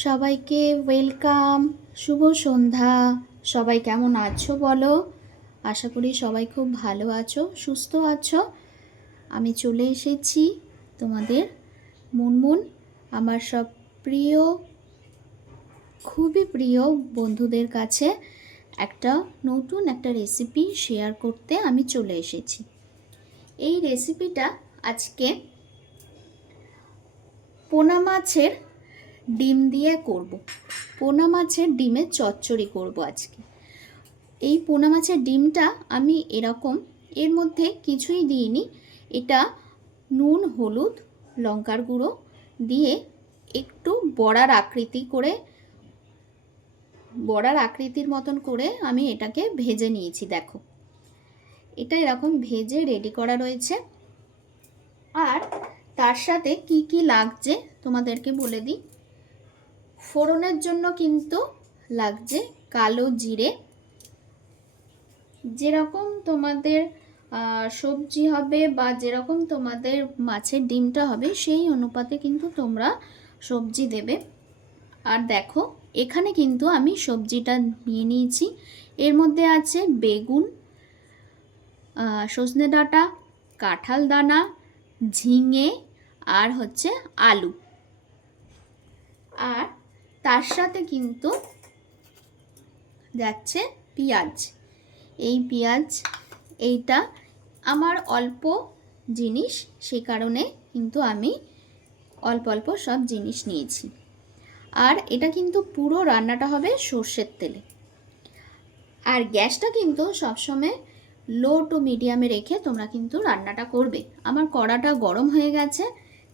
সবাইকে ওয়েলকাম। শুভ সন্ধ্যা। সবাই কেমন আছো বলো? আশা করি সবাই খুব ভালো আছো, সুস্থ আছো। আমি চলে এসেছি তোমাদের মুনমুন, আমার সব প্রিয়, খুবই প্রিয় বন্ধুদের কাছে নতুন একটা রেসিপি শেয়ার করতে আমি চলে এসেছি। এই রেসিপিটা আজকে পোনা মাছের ডিম দিয়ে করব। পোনা মাছের ডিমের চচ্চড়ি করব আজকে। এই পোনা মাছের ডিমটা আমি এর মধ্যে কিছুই দিইনি। এটা নুন, হলুদ, লঙ্কার গুঁড়ো দিয়ে একটু বড়ার আকৃতির মতন করে আমি এটাকে ভেজে নিয়েছি। দেখো, এটা এরকম ভেজে রেডি করা রয়েছে। আর তার সাথে কি কি লাগছে তোমাদেরকে বলে দিই। ফোড়নের জন্য কিন্তু লাগছে কালো জিরে। যেরকম তোমাদের সবজি হবে বা যেরকম তোমাদের মাছের ডিমটা হবে সেই অনুপাতে কিন্তু তোমরা সবজি দেবে। আর দেখো, এখানে কিন্তু আমি সবজিটা নিয়ে নিয়েছি। এর মধ্যে আছে বেগুন, সজনে ডাঁটা, কাঁঠাল দানা, ঝিঙে আর হচ্ছে আলু। আর তার সাথে কিন্তু যাচ্ছে পেঁয়াজ। এই পেঁয়াজ, এইটা আমার অল্প জিনিস, সেই কারণে কিন্তু আমি অল্প অল্প সব জিনিস নিয়েছি। আর এটা কিন্তু পুরো রান্নাটা হবে সর্ষের তেলে। আর গ্যাসটা কিন্তু সবসময় লো টু মিডিয়ামে রেখে তোমরা কিন্তু রান্নাটা করবে। আমার কড়াটা গরম হয়ে গেছে,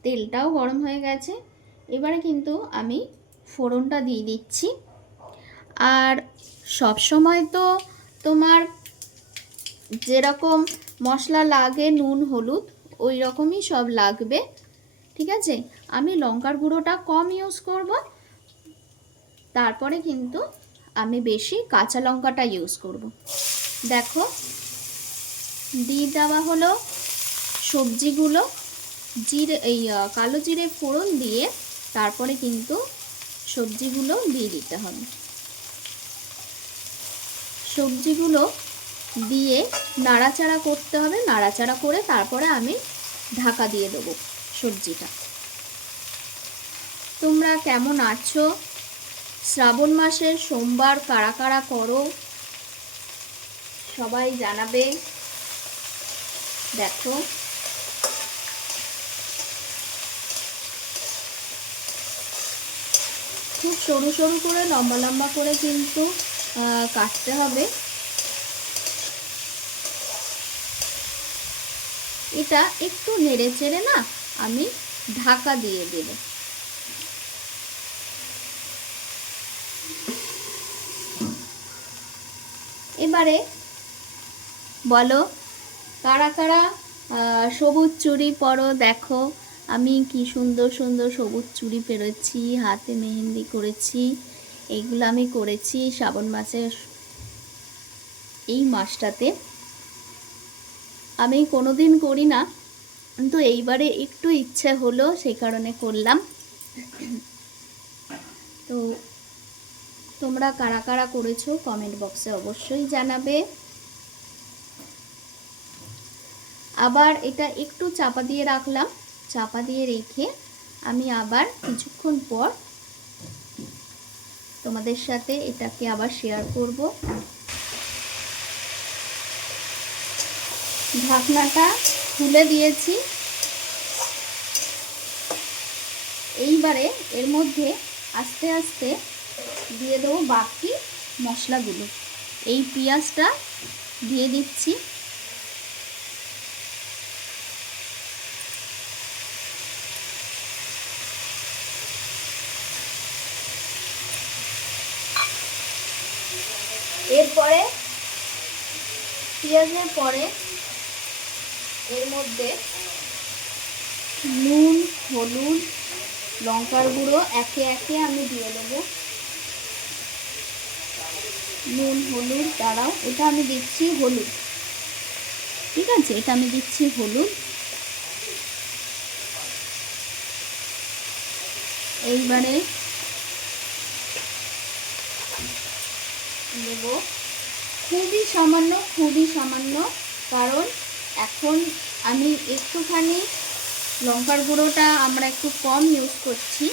তেলটাও গরম হয়ে গেছে। এবারে কিন্তু আমি ফোড়নটা দিয়ে দিচ্ছি। আর সব সময় তো তোমার যেরকম মশলা লাগে, নুন, হলুদ, ওই রকমই সব লাগবে, ঠিক আছে? আমি লঙ্কার গুঁড়োটা কম ইউজ করব। তারপরে কিন্তু আমি বেশি কাঁচা লঙ্কাটা ইউজ করব। দেখো, দিয়ে দেওয়া হলো সবজিগুলো। কালো জিরে ফোড়ন দিয়ে তারপরে কিন্তু সবজিগুলো দিয়ে দিতে হবে। সবজিগুলো দিয়ে নাড়াচাড়া করতে হবে। নাড়াচাড়া করে তারপরে আমি ঢাকা দিয়ে দেবো সবজিটা। তোমরা কেমন আছো? শ্রাবণ মাসের সোমবার কারা কারা করো সবাই জানাবে। দেখো, খুব সরু সরু করে, লম্বা লম্বা করে কিন্তু কাটতে হবে। এটা একটু নেড়ে চেড়ে না আমি ঢাকা দিয়ে দেব। এবারে বলো, কারা কারা সবুজ চুড়ি পরো? দেখো, আমি কি সুন্দর সুন্দর সবুজ চুড়ি পেরেছি, হাতে মেহেন্দি করেছি। এইগুলো আমি করেছি শ্রাবণ মাসের এই মাসটাতে। আমি কোনোদিন করি না, কিন্তু এইবারে একটু ইচ্ছে হলো, সেই কারণে করলাম। তো তোমরা কারা কারা করেছো কমেন্ট বক্সে অবশ্যই জানাবে। আবার এটা একটু চাপা দিয়ে রাখলাম। চাপা দিয়ে রেখে আমি আবার কিছুক্ষণ পর তোমাদের সাথে এটাকে আবার শেয়ার করব। ঢাকনাটা খুলে দিয়েছি। এইবারে এর মধ্যে আস্তে আস্তে দিয়ে দেবো বাকি মশলাগুলো। এই পেঁয়াজটা দিয়ে দিচ্ছি। এরপরে পেঁয়াজের পরে এর মধ্যে নুন, হলুদ, লঙ্কার গুঁড়ো একে একে আমি দিয়ে দেবো। নুন, হলুদ, দাঁড়াও, এটা আমি দিচ্ছি হলুদ, ঠিক আছে? এটা আমি দিচ্ছি হলুদ। এইবারে দেব খুবই সামান্য, কারণ এখন আমি একটুখানি লঙ্কার গুঁড়োটা আমরা একটু কম ইউজ করছি।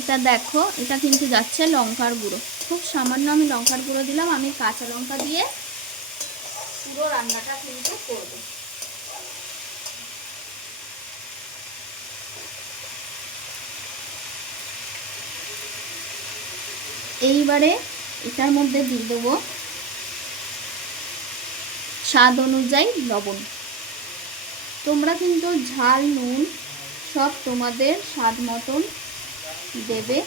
এটা দেখো, এটা কিন্তু যাচ্ছে লঙ্কার গুঁড়ো, খুব সামান্য আমি লঙ্কার গুঁড়ো দিলাম। আমি কাঁচা লঙ্কা দিয়ে পুরো রান্নাটা কিন্তু করব। এইবারে এটার মধ্যে দিয়ে দেবো স্বাদ অনুযায়ী লবণ। তোমরা কিন্তু ঝাল নুন সব তোমাদের স্বাদ মতন দেবে।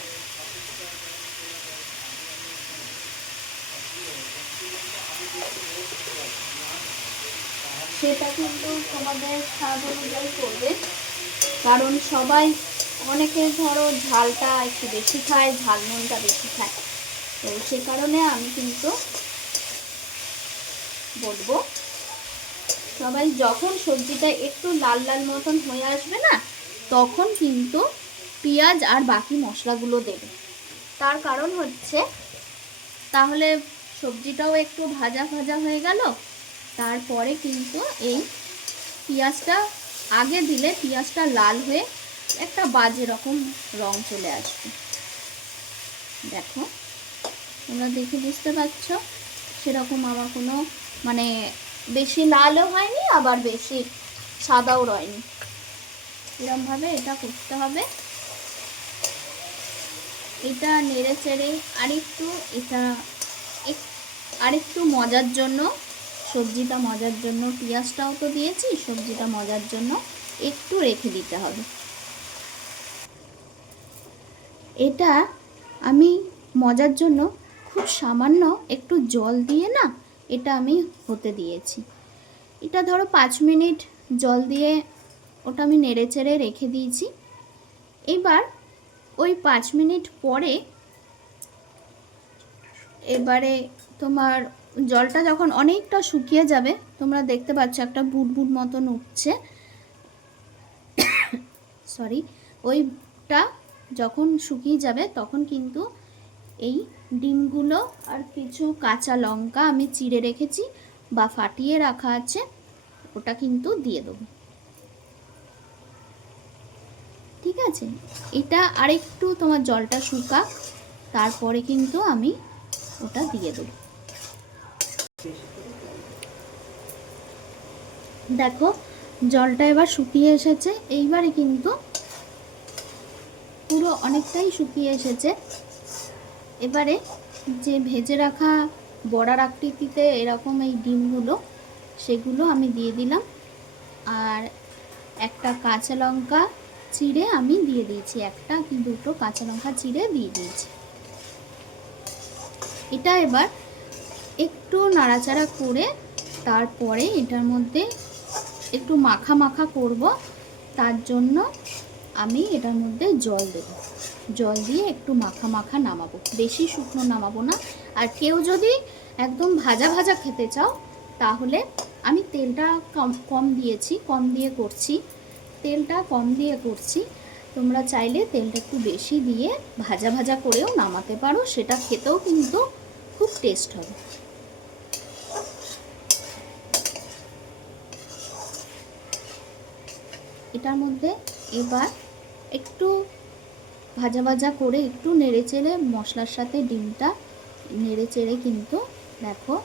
সেটা কিন্তু তোমাদের স্বাদ অনুযায়ী করবে, কারণ সবাই অনেকে ধরো ঝালটা একটু বেশি খায়, ঝাল নুনটা বেশি খায়, তো সে কারণে আমি কিন্তু বলবো সবাই যখন সবজিটা একটু লাল লাল মতন হয়ে আসবে না, তখন কিন্তু পেঁয়াজ আর বাকি মশলাগুলো দেবে। তার কারণ হচ্ছে তাহলে সবজিটাও একটু ভাজা ভাজা হয়ে গেল, তারপরে কিন্তু এই পেঁয়াজটা আগে দিলে পেঁয়াজটা লাল হয়ে একটা বাজে রকম রং চলে আসবে। দেখো তোমরা দেখে বুঝতে পারছো, সেরকম আমার কোনো মানে বেশি লালও হয়নি আবার বেশি সাদাও রয়নি, এরকমভাবে এটা করতে হবে। এটা নেড়ে চেড়ে আরেকটু মজার জন্য, সবজিটা মজার জন্য, পেঁয়াজটাও তো দিয়েছি, সবজিটা মজার জন্য একটু রেখে দিতে হবে। এটা আমি মজার জন্য খুব সামান্য একটু জল দিয়ে না এটা আমি হতে দিয়েছি। এটা ধরো 5 মিনিট জল দিয়ে ওটা আমি নেড়ে চেড়ে রেখে দিয়েছি। এবার ওই 5 মিনিট পরে এবারে তোমার জলটা যখন অনেকটা শুকিয়ে যাবে, তোমরা দেখতে পাচ্ছ একটা বুদবুদ মতন উঠছে, সরি, ওইটা যখন শুকিয়ে যাবে তখন কিন্তু এই ডিমগুলো আর কিছু কাঁচা লঙ্কা আমি চিড়ে রেখেছি বা ফাটিয়ে রাখা আছে, ওটা কিন্তু দিয়ে দেবো। ঠিক আছে, এটা আরেকটু তোমার জলটা শুকাক, তারপরে কিন্তু আমি ওটা দিয়ে দেবো। দেখো জলটা এবার শুকিয়ে এসেছে, এইবারে কিন্তু পুরো অনেকটাই শুকিয়ে এসেছে। এবারে যে ভেজে রাখা বড়ার আকৃতিতে এরকম এই ডিমগুলো, সেগুলো আমি দিয়ে দিলাম, আর একটা কাঁচা লঙ্কা চিড়ে আমি দিয়ে দিয়েছি, একটা কি দুটো কাঁচা লঙ্কা চিড়ে দিয়ে দিয়েছি। এটা এবার একটু নাড়াচাড়া করে তারপরে এটার মধ্যে একটু মাখা মাখা করব, তার জন্য আমি এটার মধ্যে জল দেব। জল দিয়ে একটু মাখা মাখা নামাবো, বেশি শুকনো নামাবো না। আর কেউ যদি একদম ভাজা ভাজা খেতে চাও, তাহলে আমি তেলটা কম দিয়েছি, কম দিয়ে করছি। তোমরা চাইলে তেলটা একটু বেশি দিয়ে ভাজা ভাজা করেও নামাতে পারো, সেটা খেতেও কিন্তু খুব টেস্ট হবে। এটার মধ্যে এবার একটু ভাজা ভাজা করে একটু নেড়ে চেড়ে মশলার সাথে ডিমটা নেড়ে চেড়ে কিন্তু দেখো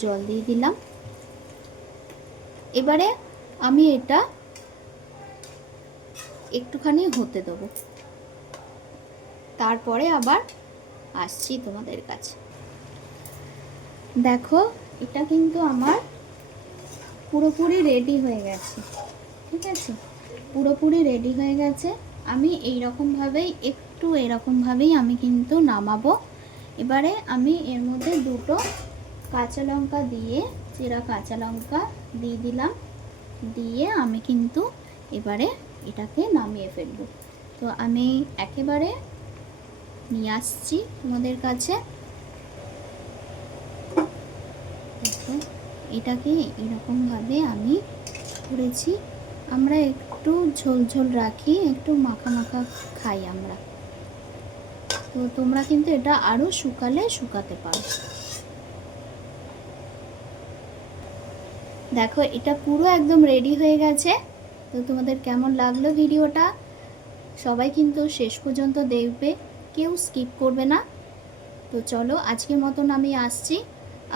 জল দিয়ে দিলাম। এবারে আমি এটা একটুখানি হতে দেবো, তারপরে আবার আসছি তোমাদের কাছে। দেখো এটা কিন্তু আমার পুরোপুরি রেডি হয়ে গেছে। ঠিক আছে, পুরোপুরি রেডি হয়ে গেছে। আমি এরকমভাবেই আমি কিন্তু নামাবো। এবারে আমি এর মধ্যে দুটো কাঁচা লঙ্কা দিয়ে, চেরা কাঁচা লঙ্কা দিয়ে দিলাম, দিয়ে আমি কিন্তু এবারে এটাকে নামিয়ে ফেলবো। তো আমি একেবারে নিয়ে আসছি তোমাদের কাছে। দেখো এটাকে এরকমভাবে আমি করেছি। আমরা একটু ঝোল ঝোল রাখি, একটু মাখা মাখা খাই আমরা। তো তোমরা কিন্তু এটা আরও শুকাতে পারো। দেখো এটা পুরো একদম রেডি হয়ে গেছে। তো তোমাদের কেমন লাগলো ভিডিওটা? সবাই কিন্তু শেষ পর্যন্ত দেখবে, কেউ স্কিপ করবে না। তো চলো আজকের মতন আমি আসছি,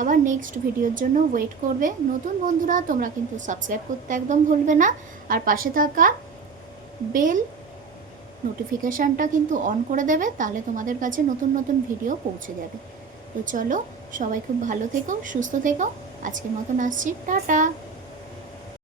আবার নেক্সট ভিডিওর জন্য ওয়েট করবে। নতুন বন্ধুরা তোমরা কিন্তু সাবস্ক্রাইব করতে একদম ভুলবে না, আর পাশে থাকা বেল নোটিফিকেশানটা কিন্তু অন করে দেবে, তাহলে তোমাদের কাছে নতুন নতুন ভিডিও পৌঁছে যাবে। তো চলো সবাই খুব ভালো থেকো, সুস্থ থেকো। আজকের মতন আসছি, টাটা।